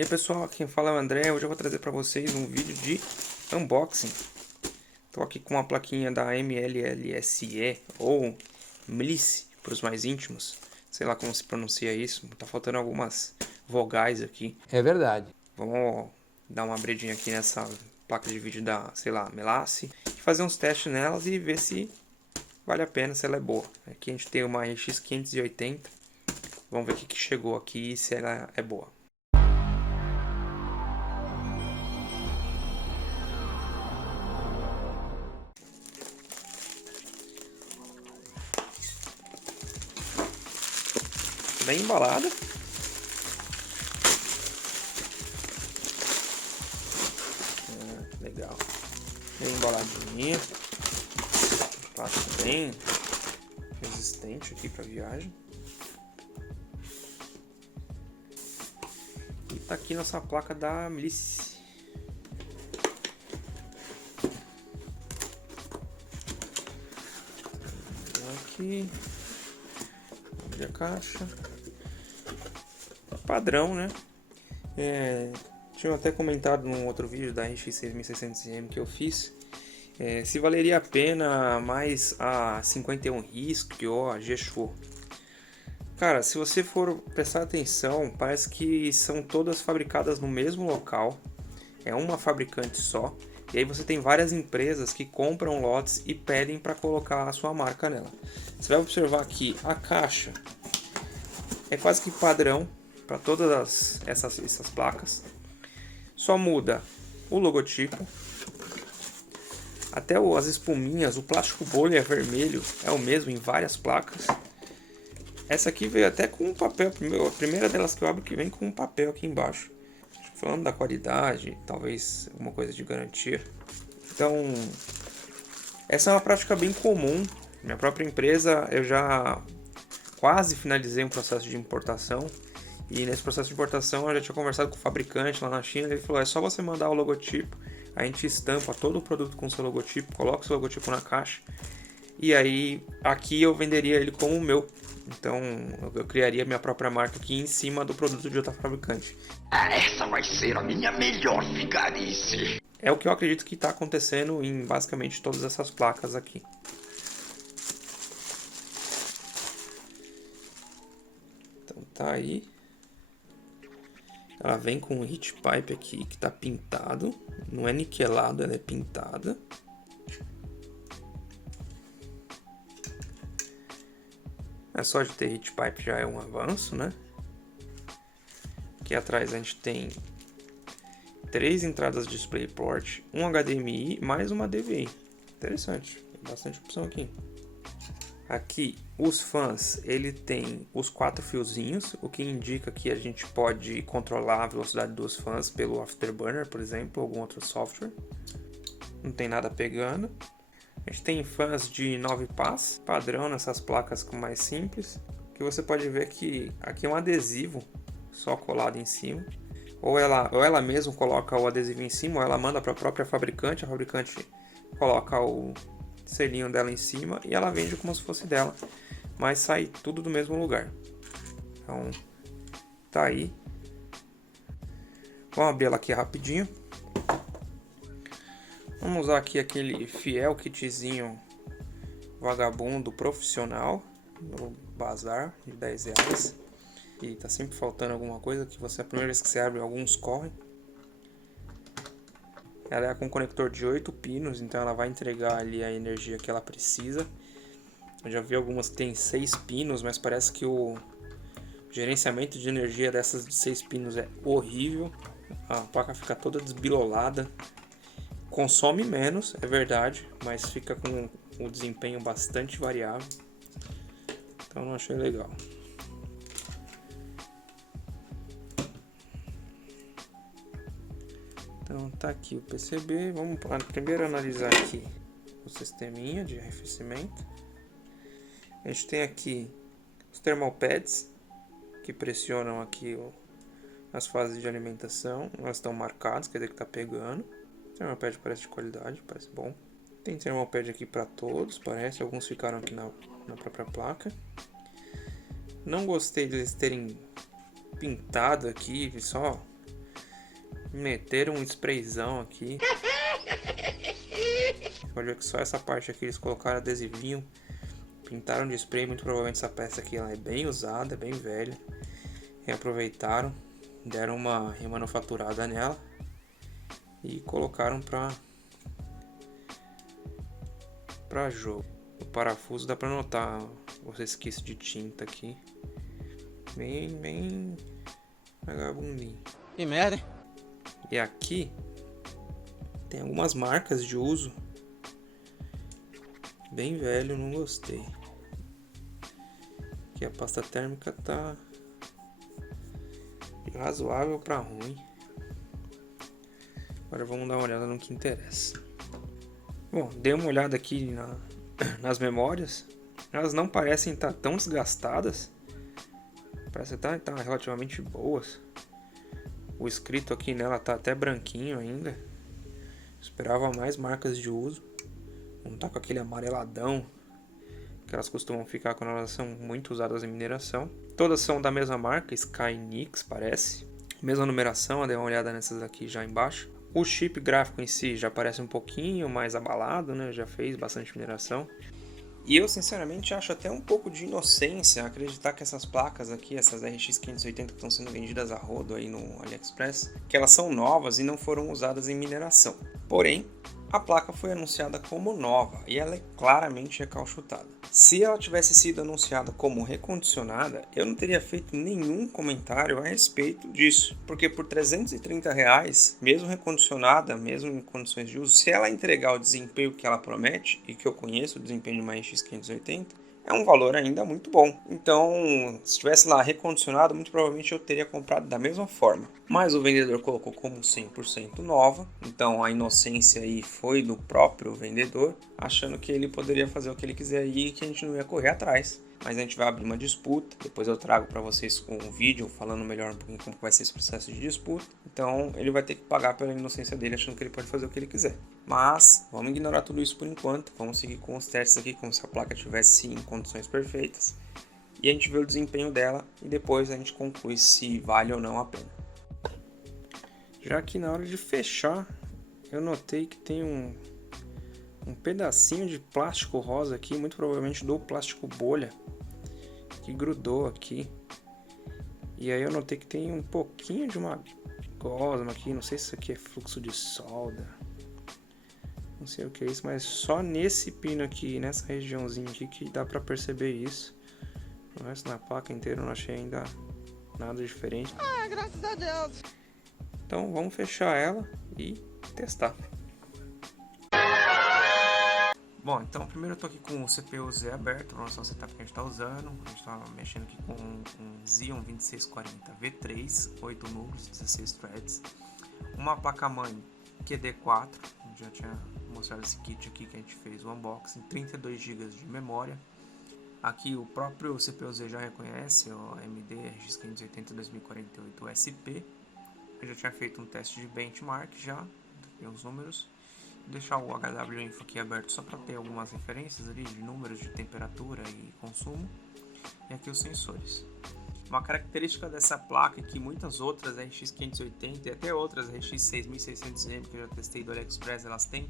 E aí pessoal, quem fala é o André. Hoje eu vou trazer para vocês um vídeo de unboxing. Estou aqui com uma plaquinha da MLLSE ou MLISE para os mais íntimos. Sei lá como se pronuncia isso, tá faltando algumas vogais aqui. É verdade. Vamos dar uma abridinha aqui nessa placa de vídeo da, sei lá, Melasse, e fazer uns testes nelas e ver se vale a pena, se ela é boa. Aqui a gente tem uma RX 580. Vamos ver o que chegou aqui e se ela é boa. Bem embalada. Legal. Bem embaladinha. Plástico bem resistente aqui para viagem. E tá aqui nossa placa da MLISE. Aqui. Abre a caixa. Padrão, né? Tinha até comentado num outro vídeo da RX 6600M que eu fiz, se valeria a pena mais a 51 RISC ou a G-Show. Cara, se você for prestar atenção, parece que são todas fabricadas no mesmo local, é uma fabricante só, e aí você tem várias empresas que compram lotes e pedem para colocar a sua marca nela. Você vai observar que a caixa é quase que padrão para todas essas placas. Só muda o logotipo. Até as espuminhas, o plástico bolha vermelho é o mesmo em várias placas. Essa aqui veio até com um papel. A primeira delas que eu abro que vem com um papel aqui embaixo. Falando da qualidade, talvez alguma coisa de garantia. Então, essa é uma prática bem comum. Minha própria empresa, eu já quase finalizei um processo de importação. E nesse processo de importação eu já tinha conversado com o fabricante lá na China. Ele falou, é só você mandar o logotipo, a gente estampa todo o produto com o seu logotipo, coloca o seu logotipo na caixa. E aí aqui eu venderia ele como o meu. Então eu criaria minha própria marca aqui em cima do produto de outra fabricante. Essa vai ser a minha melhor vigarice. É o que eu acredito que está acontecendo em basicamente todas essas placas aqui. Então tá aí. Ela vem com um heat pipe aqui que está pintado, não é niquelado, ela é pintada. Só de ter heat pipe já é um avanço, né? Aqui atrás a gente tem 3 entradas de DisplayPort, um HDMI mais uma DVI. Interessante, tem bastante opção aqui. Aqui, os fãs, ele tem os 4 fiozinhos, o que indica que a gente pode controlar a velocidade dos fãs pelo Afterburner, por exemplo, ou algum outro software. Não tem nada pegando. A gente tem fãs de 9 pás, padrão nessas placas mais simples, que você pode ver que aqui é um adesivo só colado em cima. Ou ela mesma coloca o adesivo em cima, ou ela manda para a própria fabricante, a fabricante coloca o selinho dela em cima e ela vende como se fosse dela, mas sai tudo do mesmo lugar. Então tá aí. Vamos abrir ela aqui rapidinho. Vamos usar aqui aquele fiel kitzinho vagabundo profissional do bazar de 10 reais. E tá sempre faltando alguma coisa que você, a primeira vez que você abre, alguns correm. Ela é com conector de 8 pinos, então ela vai entregar ali a energia que ela precisa. Eu já vi algumas que tem 6 pinos, mas parece que o gerenciamento de energia dessas de 6 pinos é horrível. A placa fica toda desbilolada. Consome menos, é verdade, mas fica com o desempenho bastante variável. Então não achei legal. Então tá aqui o PCB, vamos primeiro analisar aqui o sisteminha de arrefecimento. A gente tem aqui os thermal pads que pressionam aqui as fases de alimentação, elas estão marcadas, quer dizer que está pegando. O thermal pad parece de qualidade, parece bom. Tem thermal pad aqui para todos, parece, alguns ficaram aqui na própria placa. Não gostei deles terem pintado aqui, só Meteram um sprayzão aqui. Pode ver que só essa parte aqui eles colocaram adesivinho. Pintaram de spray. Muito provavelmente essa peça aqui ela é bem usada, bem velha. Reaproveitaram. Deram uma remanufaturada nela. E colocaram pra jogo. O parafuso dá pra notar o resquício de tinta aqui. Bem vagabundinho. Que merda, hein? E aqui tem algumas marcas de uso. Bem velho, não gostei. Aqui a pasta térmica tá de razoável para ruim. Agora vamos dar uma olhada no que interessa. Bom, dei uma olhada aqui nas memórias. Elas não parecem estar tão desgastadas. Parece estar relativamente boas. O escrito aqui nela tá até branquinho ainda. Esperava mais marcas de uso. Não tá com aquele amareladão que elas costumam ficar quando elas são muito usadas em mineração. Todas são da mesma marca, Skynix parece. Mesma numeração, eu dei uma olhada nessas aqui já embaixo. O chip gráfico em si já parece um pouquinho mais abalado, né? Já fez bastante mineração. E eu sinceramente acho até um pouco de inocência acreditar que essas placas aqui, essas RX 580 que estão sendo vendidas a rodo aí no AliExpress, que elas são novas e não foram usadas em mineração. Porém, a placa foi anunciada como nova e ela é claramente recalchutada. Se ela tivesse sido anunciada como recondicionada, eu não teria feito nenhum comentário a respeito disso, porque por R$330, mesmo recondicionada, mesmo em condições de uso, se ela entregar o desempenho que ela promete, e que eu conheço o desempenho de uma RX 580, é um valor ainda muito bom. Então, se tivesse lá recondicionado, muito provavelmente eu teria comprado da mesma forma. Mas o vendedor colocou como 100% nova, então a inocência aí foi do próprio vendedor, achando que ele poderia fazer o que ele quiser e que a gente não ia correr atrás. Mas a gente vai abrir uma disputa, depois eu trago para vocês um vídeo falando melhor um pouquinho como vai ser esse processo de disputa. Então ele vai ter que pagar pela inocência dele, achando que ele pode fazer o que ele quiser. Mas vamos ignorar tudo isso por enquanto, vamos seguir com os testes aqui como se a placa estivesse em condições perfeitas. E a gente vê o desempenho dela e depois a gente conclui se vale ou não a pena. Já que na hora de fechar, eu notei que tem um pedacinho de plástico rosa aqui, muito provavelmente do plástico bolha, que grudou aqui. E aí eu notei que tem um pouquinho de uma gosma aqui, não sei se isso aqui é fluxo de solda, não sei o que é isso, mas só nesse pino aqui, nessa regiãozinha aqui que dá pra perceber isso. O resto na placa inteira eu não achei ainda nada diferente. Ah, graças a Deus! Então vamos fechar ela e testar. Bom, então primeiro eu tô aqui com o CPU Z aberto, para mostrar o setup que a gente está usando. A gente está mexendo aqui com um Xeon 2640 V3, 8 núcleos, 16 threads. Uma placa-mãe QD4, a gente já tinha mostrado esse kit aqui que a gente fez o unboxing, 32 GB de memória. Aqui o próprio CPU Z já reconhece, o AMD RX 580 2048 SP. Eu já tinha feito um teste de benchmark já, tem os números. Vou deixar o HW Info aqui aberto só para ter algumas referências ali de números de temperatura e consumo. E aqui os sensores. Uma característica dessa placa que muitas outras RX 580 e até outras RX 6600M que eu já testei do AliExpress elas têm,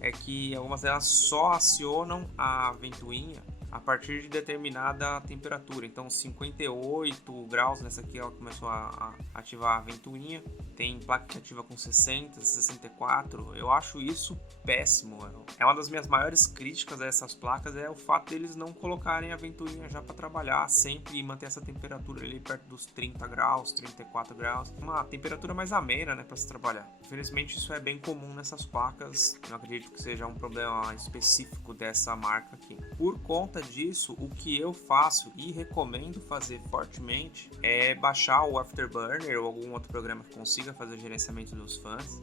é que algumas delas só acionam a ventoinha a partir de determinada temperatura. Então 58 graus, nessa aqui ela começou a ativar a ventoinha. Tem placa que ativa com 60, 64. Eu acho isso péssimo. É uma das minhas maiores críticas a essas placas, é o fato deles não colocarem a ventoinha já para trabalhar sempre e manter essa temperatura ali perto dos 30 graus, 34 graus. Uma temperatura mais amena, né, para se trabalhar. Infelizmente isso é bem comum nessas placas. Não acredito que seja um problema específico dessa marca aqui. Por conta disso, o que eu faço e recomendo fazer fortemente é baixar o Afterburner ou algum outro programa que consiga fazer o gerenciamento dos fãs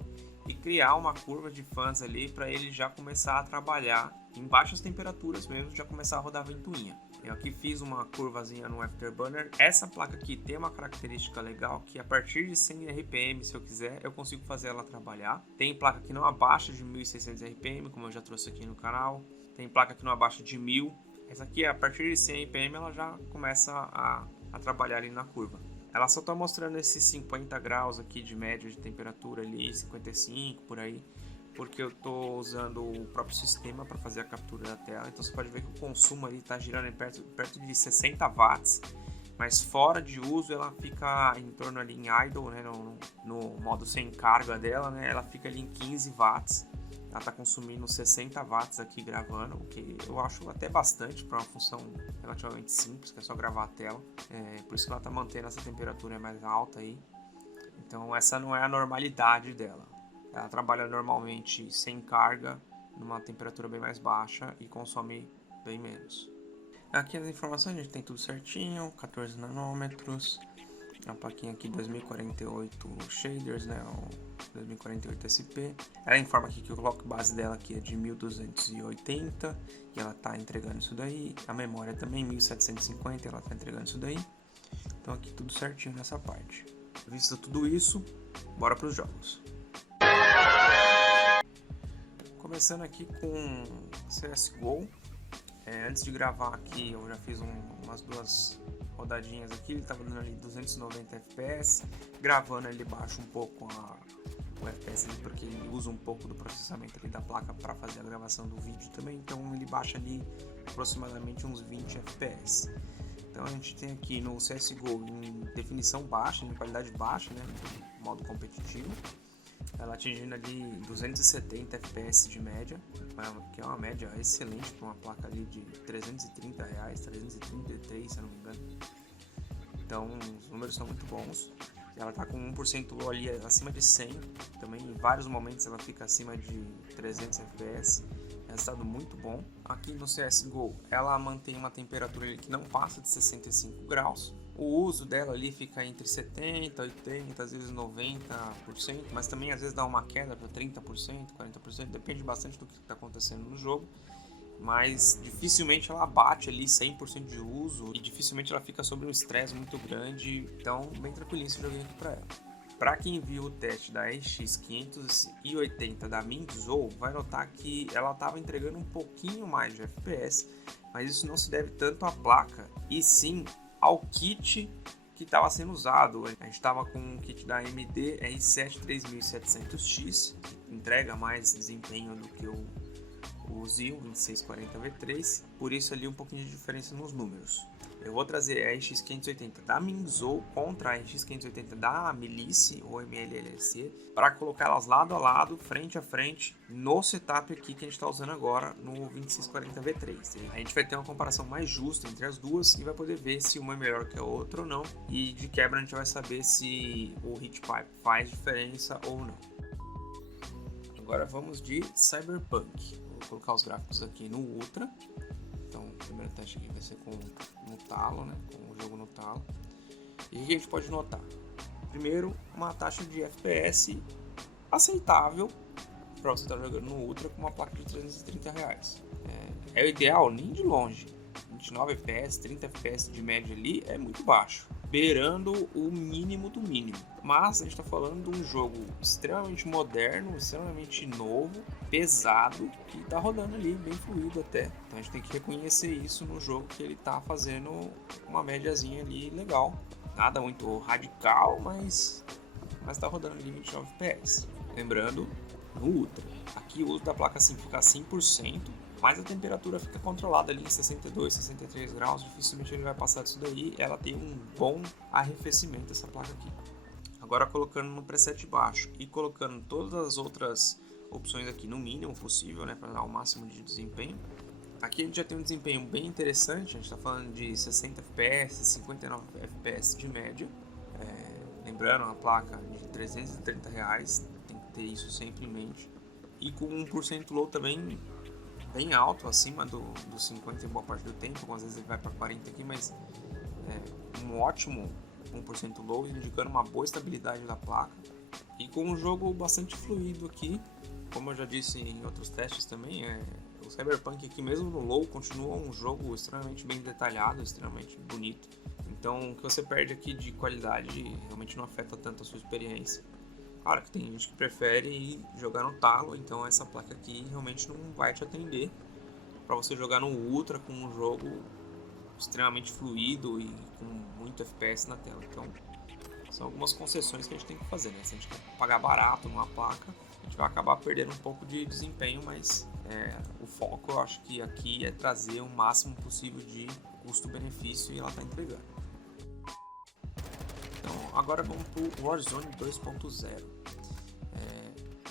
e criar uma curva de fãs ali para ele já começar a trabalhar em baixas temperaturas mesmo, já começar a rodar a ventoinha. Eu aqui fiz uma curvazinha no Afterburner. Essa placa aqui tem uma característica legal que a partir de 100 RPM, se eu quiser, eu consigo fazer ela trabalhar. Tem placa que não abaixa de 1600 RPM, como eu já trouxe aqui no canal. Tem placa que não abaixa de 1000. Essa aqui, a partir de 100 RPM, ela já começa a trabalhar ali na curva. Ela só tá mostrando esses 50 graus aqui de média de temperatura ali, 55 por aí, porque eu tô usando o próprio sistema para fazer a captura da tela. Então você pode ver que o consumo ali tá girando em perto de 60 watts, mas fora de uso ela fica em torno ali em idle, né, no modo sem carga dela, né, ela fica ali em 15 watts. Ela está consumindo 60 watts aqui gravando, o que eu acho até bastante para uma função relativamente simples, que é só gravar a tela. Por isso que ela está mantendo essa temperatura mais alta aí. Então essa não é a normalidade dela. Ela trabalha normalmente sem carga, numa temperatura bem mais baixa e consome bem menos. Aqui as informações, a gente tem tudo certinho, 14 nanômetros. A plaquinha aqui 2048 shaders, né, o 2048 SP. Ela informa aqui que o clock base dela aqui é de 1280 e ela está entregando isso daí. A memória também 1750, ela está entregando isso daí. Então aqui tudo certinho nessa parte. Visto tudo isso, bora para os jogos. Começando aqui com CSGO. Antes de gravar aqui eu já fiz umas duas rodadinhas aqui, ele estava dando ali 290 fps, gravando ele baixa um pouco o fps ali, porque ele usa um pouco do processamento ali da placa para fazer a gravação do vídeo também, então ele baixa ali aproximadamente uns 20 fps. Então a gente tem aqui no CSGO em definição baixa, em qualidade baixa, né, no modo competitivo, ela atingindo ali 270 fps de média, que é uma média excelente para uma placa ali de R$330, 333 se eu não me engano. Então os números são muito bons. Ela está com 1% low ali acima de 100, também em vários momentos ela fica acima de 300 fps. Resultado muito bom. Aqui no CSGO ela mantém uma temperatura ali que não passa de 65 graus. O uso dela ali fica entre 70, 80, às vezes 90%, mas também às vezes dá uma queda para 30%, 40%, depende bastante do que está acontecendo no jogo. Mas dificilmente ela bate ali 100% de uso e dificilmente ela fica sob um estresse muito grande, então bem tranquilinho esse joguinho aqui para ela. Para quem viu o teste da RX 580 da Mingzhou, vai notar que ela estava entregando um pouquinho mais de FPS, mas isso não se deve tanto à placa, e sim ao kit que estava sendo usado. A gente estava com um kit da AMD R7 3700X, que entrega mais desempenho do que o Xeon 2640V3, por isso ali um pouquinho de diferença nos números. Eu vou trazer a RX 580 da Mingzhou contra a RX 580 da Milice ou MLLC para colocar elas lado a lado, frente a frente, no setup aqui que a gente está usando agora no 2640V3. A gente vai ter uma comparação mais justa entre as duas e vai poder ver se uma é melhor que a outra ou não, e de quebra a gente vai saber se o heat pipe faz diferença ou não. Agora vamos de Cyberpunk. Vou colocar os gráficos aqui no Ultra. Então o primeiro teste aqui vai ser no talo, né? Com o jogo no talo. E o que a gente pode notar? Primeiro, uma taxa de FPS aceitável para você estar jogando no Ultra com uma placa de R$330. É o ideal? Nem de longe. 29 FPS, 30 FPS de média ali é muito baixo, beirando o mínimo do mínimo. Mas a gente está falando de um jogo extremamente moderno, extremamente novo, pesado, que está rodando ali bem fluido até. Então a gente tem que reconhecer isso no jogo, que ele está fazendo uma médiazinha ali legal. Nada muito radical, mas está rodando ali 29 FPS. Lembrando, no Ultra. Aqui o uso da placa assim fica 100%. Mas a temperatura fica controlada ali em 62, 63 graus, dificilmente ele vai passar disso daí. Ela tem um bom arrefecimento, essa placa aqui. Agora colocando no preset baixo e colocando todas as outras opções aqui no mínimo possível, né, para dar o máximo de desempenho. Aqui a gente já tem um desempenho bem interessante, a gente está falando de 60 fps, 59 fps de média. Lembrando, uma placa de R$330, tem que ter isso sempre em mente. E com 1% low também bem alto, acima dos 50 em boa parte do tempo, algumas vezes ele vai para 40 aqui, mas um ótimo 1% low, indicando uma boa estabilidade da placa, e com um jogo bastante fluido aqui, como eu já disse em outros testes também, o Cyberpunk aqui mesmo no low continua um jogo extremamente bem detalhado, extremamente bonito, então o que você perde aqui de qualidade realmente não afeta tanto a sua experiência. Claro que tem gente que prefere jogar no talo, então essa placa aqui realmente não vai te atender para você jogar no Ultra com um jogo extremamente fluido e com muito FPS na tela. Então São algumas concessões que a gente tem que fazer, né? Se a gente quer pagar barato numa placa, a gente vai acabar perdendo um pouco de desempenho, mas o foco eu acho que aqui é trazer o máximo possível de custo-benefício e ela está entregando. Então agora vamos para o Warzone 2.0.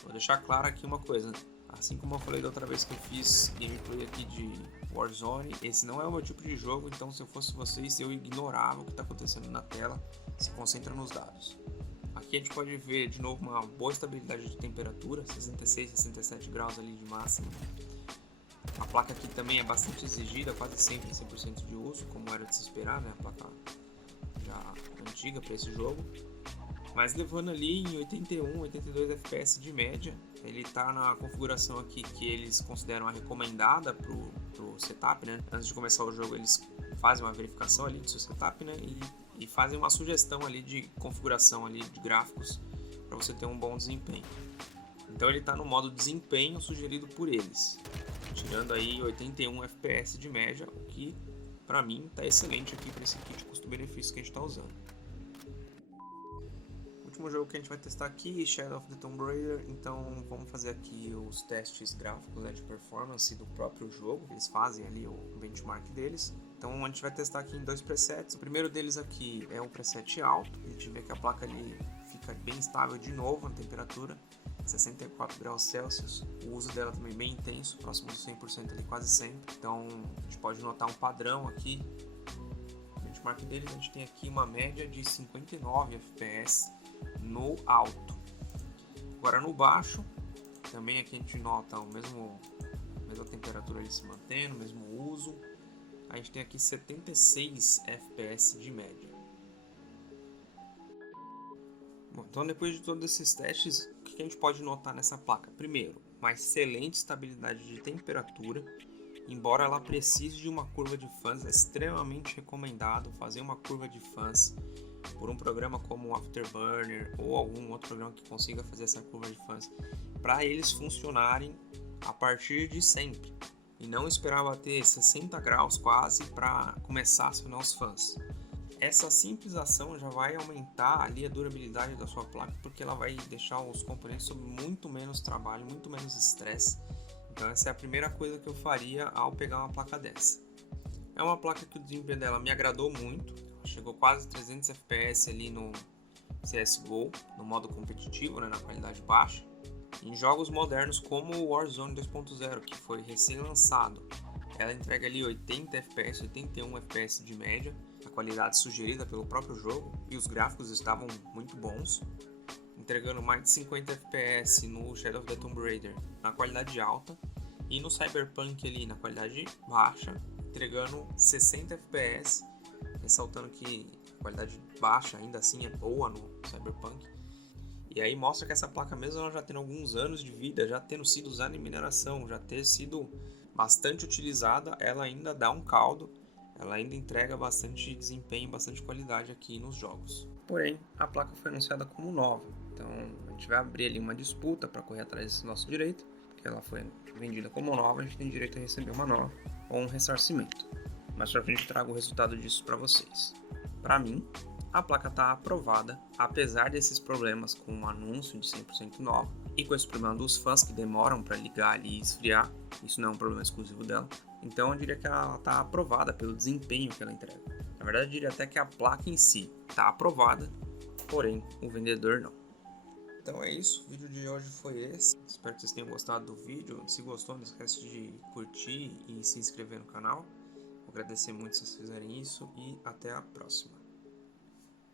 Vou deixar claro aqui uma coisa, assim como eu falei da outra vez que eu fiz gameplay aqui de Warzone, esse não é o meu tipo de jogo, então se eu fosse vocês eu ignorava o que está acontecendo na tela, se concentra nos dados. Aqui a gente pode ver de novo uma boa estabilidade de temperatura, 66, 67 graus ali de máxima. A placa aqui também é bastante exigida, quase sempre em 100% de uso, como era de se esperar, né? A placa já antiga para esse jogo. Mas levando ali em 81, 82 FPS de média, ele está na configuração aqui que eles consideram a recomendada para o setup, né? Antes de começar o jogo eles fazem uma verificação ali do seu setup, né? E fazem uma sugestão ali de configuração ali de gráficos para você ter um bom desempenho. Então ele está no modo desempenho sugerido por eles, tirando aí 81 FPS de média, o que para mim está excelente aqui para esse kit custo-benefício que a gente está usando. O último jogo que a gente vai testar aqui é Shadow of the Tomb Raider, então vamos fazer aqui os testes gráficos, né, de performance do próprio jogo, eles fazem ali o benchmark deles. Então a gente vai testar aqui em dois presets. O primeiro deles aqui é um preset alto, a gente vê que a placa ali fica bem estável de novo na temperatura, 64 graus Celsius. O uso dela também bem intenso, próximo dos 100% ali, quase sempre. Então a gente pode notar um padrão aqui. O benchmark deles, a gente tem aqui uma média de 59 FPS no alto. Agora no baixo, também aqui a gente nota a mesma temperatura ali se mantendo, o mesmo uso. A gente tem aqui 76 FPS de média. Bom, então depois de todos esses testes, o que a gente pode notar nessa placa? Primeiro, uma excelente estabilidade de temperatura. Embora ela precise de uma curva de fãs, é extremamente recomendado fazer uma curva de fãs por um programa como o Afterburner ou algum outro programa que consiga fazer essa curva de fãs, para eles funcionarem a partir de sempre. E não esperar bater 60 graus quase para começar a acionar os fãs. Essa simples ação já vai aumentar ali a durabilidade da sua placa, porque ela vai deixar os componentes sob muito menos trabalho, muito menos estresse. Então essa é a primeira coisa que eu faria ao pegar uma placa dessa. É uma placa que o desempenho dela me agradou muito, chegou quase 300 FPS ali no CSGO, no modo competitivo, né, na qualidade baixa. Em jogos modernos como o Warzone 2.0, que foi recém-lançado, ela entrega ali 80 FPS, 81 FPS de média, a qualidade sugerida pelo próprio jogo, e os gráficos estavam muito bons, entregando mais de 50 FPS no Shadow of the Tomb Raider na qualidade alta, e no Cyberpunk ali na qualidade baixa, entregando 60 FPS, ressaltando que a qualidade baixa ainda assim é boa no Cyberpunk. E aí mostra que essa placa, mesmo ela já tendo alguns anos de vida, já tendo sido usada em mineração, já ter sido bastante utilizada, ela ainda dá um caldo, ela ainda entrega bastante desempenho, bastante qualidade aqui nos jogos. Porém, a placa foi anunciada como nova, então a gente vai abrir ali uma disputa para correr atrás desse nosso direito, porque ela foi vendida como nova, a gente tem direito a receber uma nova ou um ressarcimento. Mais pra frente eu trago o resultado disso para vocês. Para mim, a placa está aprovada, apesar desses problemas com o anúncio de 100% nova e com esse problema dos fãs que demoram para ligar ali e esfriar. Isso não é um problema exclusivo dela. Então eu diria que ela está aprovada pelo desempenho que ela entrega. Na verdade eu diria até que a placa em si está aprovada, porém o vendedor não. Então é isso, o vídeo de hoje foi esse. Espero que vocês tenham gostado do vídeo. Se gostou, não esquece de curtir e se inscrever no canal. Vou agradecer muito se vocês fizerem isso e até a próxima.